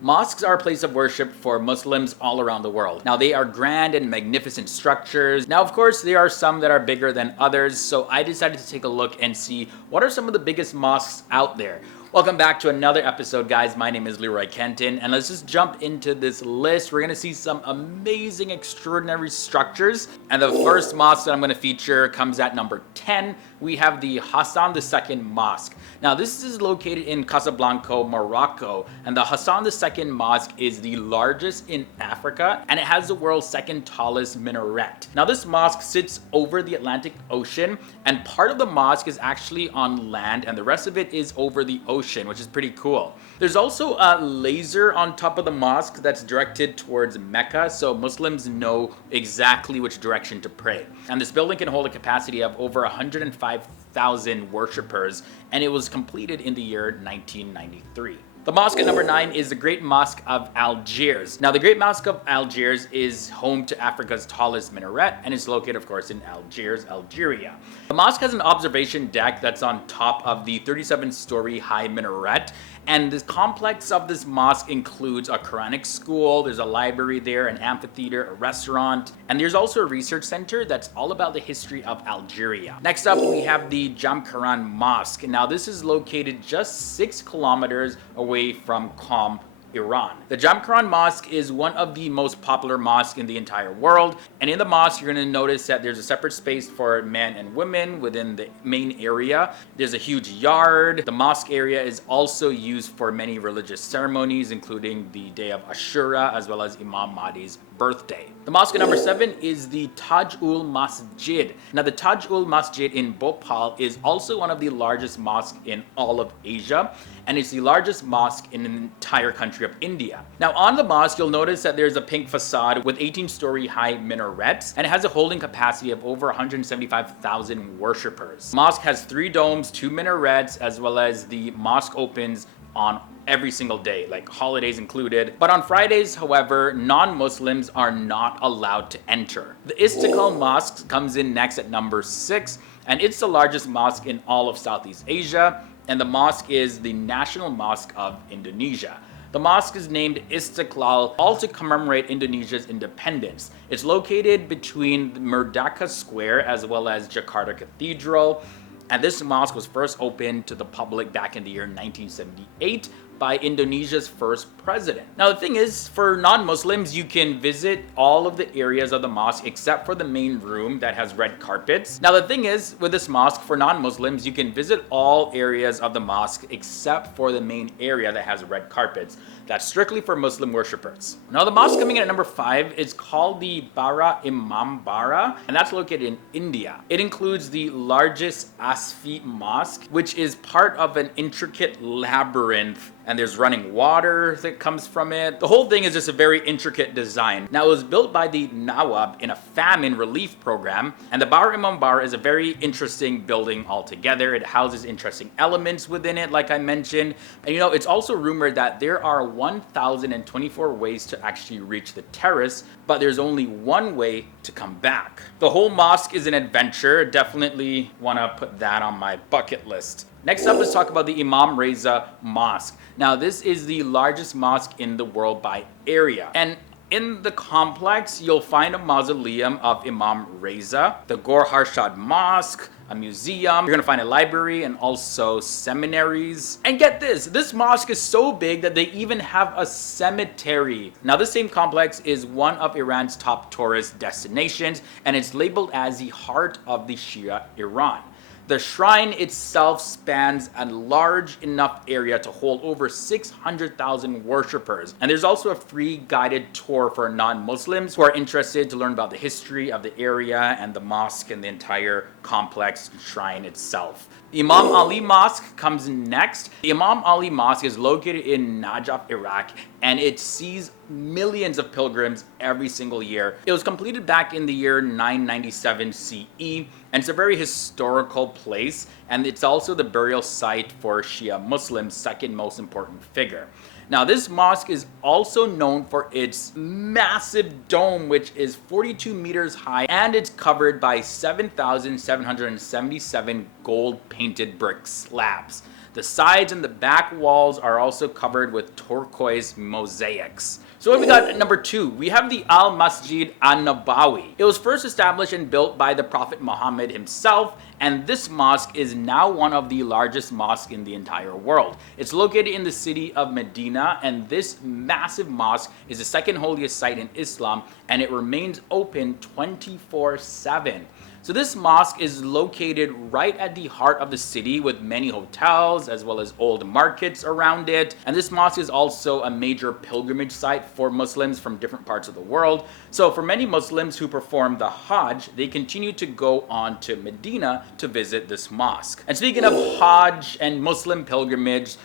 Mosques are a place of worship for Muslims all around the world. Now, they are grand and magnificent structures. Now, of course, there are some that are bigger than others, so I decided to take a look and see what are some of the biggest mosques out there. Welcome back to another episode, guys. My name is Leroy Kenton, and let's just jump into this list. We're going to see some amazing, extraordinary structures. And the first mosque that I'm going to feature comes at number 10. We have the Hassan II Mosque. Now, this is located in Casablanca, Morocco, and the Hassan II Mosque is the largest in Africa, and it has the world's second tallest minaret. Now, this mosque sits over the Atlantic Ocean, and part of the mosque is actually on land, and the rest of it is over the ocean, which is pretty cool. There's also a laser on top of the mosque that's directed towards Mecca, so Muslims know exactly which direction to pray. And this building can hold a capacity of over 105,000 worshippers, and it was completed in the year 1993. The mosque at number 9 is the Great Mosque of Algiers. Now, the Great Mosque of Algiers is home to Africa's tallest minaret, and is located, of course, in Algiers, Algeria. The mosque has an observation deck that's on top of the 37-story high minaret, and the complex of this mosque includes a Quranic school, there's a library there, an amphitheater, a restaurant, and there's also a research center that's all about the history of Algeria. Next up, we have the Jameh Mosque. Now, this is located just 6 kilometers away from Qom, Iran. The Jameh Mosque is one of the most popular mosques in the entire world, and in the mosque you're going to notice that there's a separate space for men and women within the main area. There's a huge yard. The mosque area is also used for many religious ceremonies, including the day of Ashura as well as Imam Mahdi's birthday. The mosque at number 7 is the Taj-ul-Masajid. Now, the Taj-ul-Masajid in Bhopal is also one of the largest mosques in all of Asia, and it's the largest mosque in the entire country of India. Now, on the mosque, you'll notice that there's a pink facade with 18-story high minarets, and it has a holding capacity of over 175,000 worshippers. The mosque has 3 domes, 2 minarets, as well as the mosque opens on every single day, like holidays included. But on Fridays, however, non-Muslims are not allowed to enter. The Istiqlal Mosque comes in next at number 6, and it's the largest mosque in all of Southeast Asia, and the mosque is the national mosque of Indonesia. The mosque is named Istiqlal, all to commemorate Indonesia's independence. It's located between Merdeka Square as well as Jakarta Cathedral, and this mosque was first opened to the public back in the year 1978 by Indonesia's first president. Now, the thing is, for non-Muslims, you can visit all of the areas of the mosque except for the main room that has red carpets. Now, the thing is, with this mosque, for non-Muslims, you can visit all areas of the mosque except for the main area that has red carpets. That's strictly for Muslim worshippers. Now, the mosque coming in at number 5 is called the Bara Imambara, and that's located in India. It includes the largest Asfi Mosque, which is part of an intricate labyrinth, and there's running water that comes from it. The whole thing is just a very intricate design. Now, it was built by the Nawab in a famine relief program, and the Bara Imambara is a very interesting building altogether. It houses interesting elements within it, like I mentioned. And it's also rumored that there are 1,024 ways to actually reach the terrace, but there's only one way to come back. The whole mosque is an adventure. Definitely want to put that on my bucket list. Next up, let's talk about the Imam Reza Mosque. Now, this is the largest mosque in the world by area. And in the complex, you'll find a mausoleum of Imam Reza, the Ghor Harshad Mosque, a museum. You're gonna find a library and also seminaries. And get this mosque is so big that they even have a cemetery. Now, this same complex is one of Iran's top tourist destinations, and it's labeled as the heart of the Shia Iran. The shrine itself spans a large enough area to hold over 600,000 worshippers. And there's also a free guided tour for non-Muslims who are interested to learn about the history of the area and the mosque and the entire complex shrine itself. The Imam Ali Mosque comes next. The Imam Ali Mosque is located in Najaf, Iraq, and it sees millions of pilgrims every single year. It was completed back in the year 997 CE, and it's a very historical place, and it's also the burial site for Shia Muslims' second most important figure. Now, this mosque is also known for its massive dome, which is 42 meters high, and it's covered by 7,777 gold painted brick slabs. The sides and the back walls are also covered with turquoise mosaics. So what we got at number 2, we have the Al-Masjid an-Nabawi. It was first established and built by the Prophet Muhammad himself, and this mosque is now one of the largest mosques in the entire world. It's located in the city of Medina, and this massive mosque is the second holiest site in Islam, and it remains open 24/7. So this mosque is located right at the heart of the city with many hotels as well as old markets around it. And this mosque is also a major pilgrimage site for Muslims from different parts of the world. So for many Muslims who perform the Hajj, they continue to go on to Medina to visit this mosque. And speaking of Hajj and Muslim pilgrimage,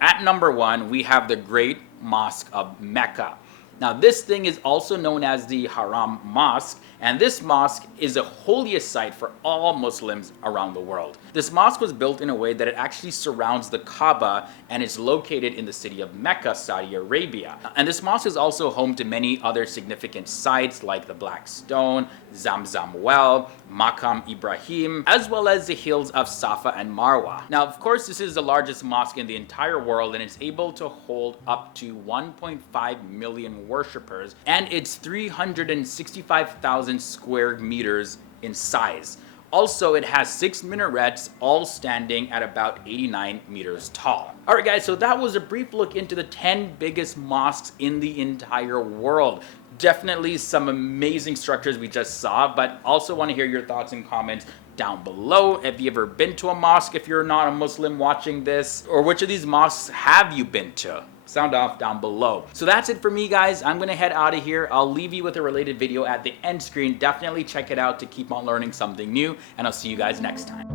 at number 1, we have the Great Mosque of Mecca. Now this thing is also known as the Haram Mosque, and this mosque is the holiest site for all Muslims around the world. This mosque was built in a way that it actually surrounds the Kaaba and is located in the city of Mecca, Saudi Arabia. And this mosque is also home to many other significant sites like the Black Stone, Zamzam Well, Maqam Ibrahim, as well as the hills of Safa and Marwa. Now, of course, this is the largest mosque in the entire world, and it's able to hold up to 1.5 million worshippers, and it's 365,000 square meters in size. Also, it has 6 minarets, all standing at about 89 meters tall. Alright guys, so that was a brief look into the 10 biggest mosques in the entire world. Definitely some amazing structures we just saw, but also want to hear your thoughts and comments down below. Have you ever been to a mosque if you're not a Muslim watching this? Or which of these mosques have you been to? Sound off down below. So that's it for me, guys. I'm gonna head out of here. I'll leave you with a related video at the end screen. Definitely check it out to keep on learning something new, and I'll see you guys next time.